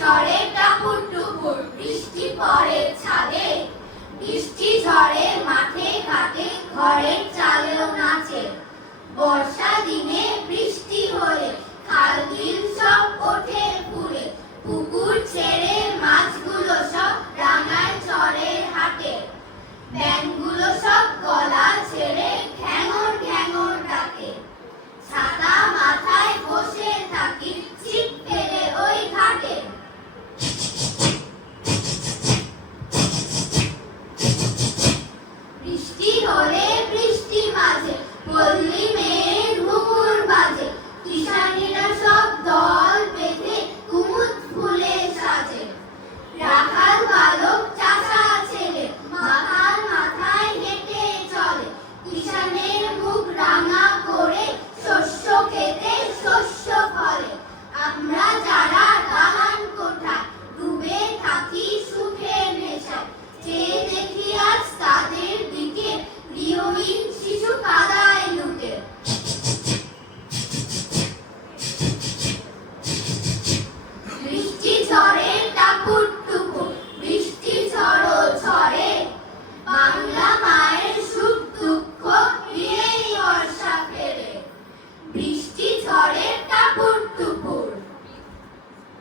ঝরে টাপুর টুপুর বৃষ্টি পড়ে ছাদে, বৃষ্টি ঝড়ে মাঠে ঘাটে ঘরের চালেও নাচে। বর্ষা দিনে বৃষ্টি হলে খাল বিল সব ওঠে ফুলে, পুকুর ছেড়ে মাছগুলো সব রাঙায় চরের হাটে। ব্যাঙগুলো সব গলা ছেড়ে ঘ্যাঙর ঘ্যাঙর ডাকে, ছাতা মাথায় বসে থাকি ছিপ ফেলে ওই ঘাটে। বৃষ্টি হলে বৃষ্টি মাঝে পল্লী মেয়ের ঘুঙুর বাজে, কিষানীরা সব দল বেঁধে কুমুদ ফুলে সাজে। রাখাল বালক চাষা ছেলে মাথার মাথায় হেঁটে চলে, কিষানের মুখ রাঙা করে শস্য খেতে শস্য ফলে। আমরা যারা দালান কোঠায় ডুবে থাকি সুখের নেশায়, চেয়ে দেখি আজ তাদের দিকে গৃহহীন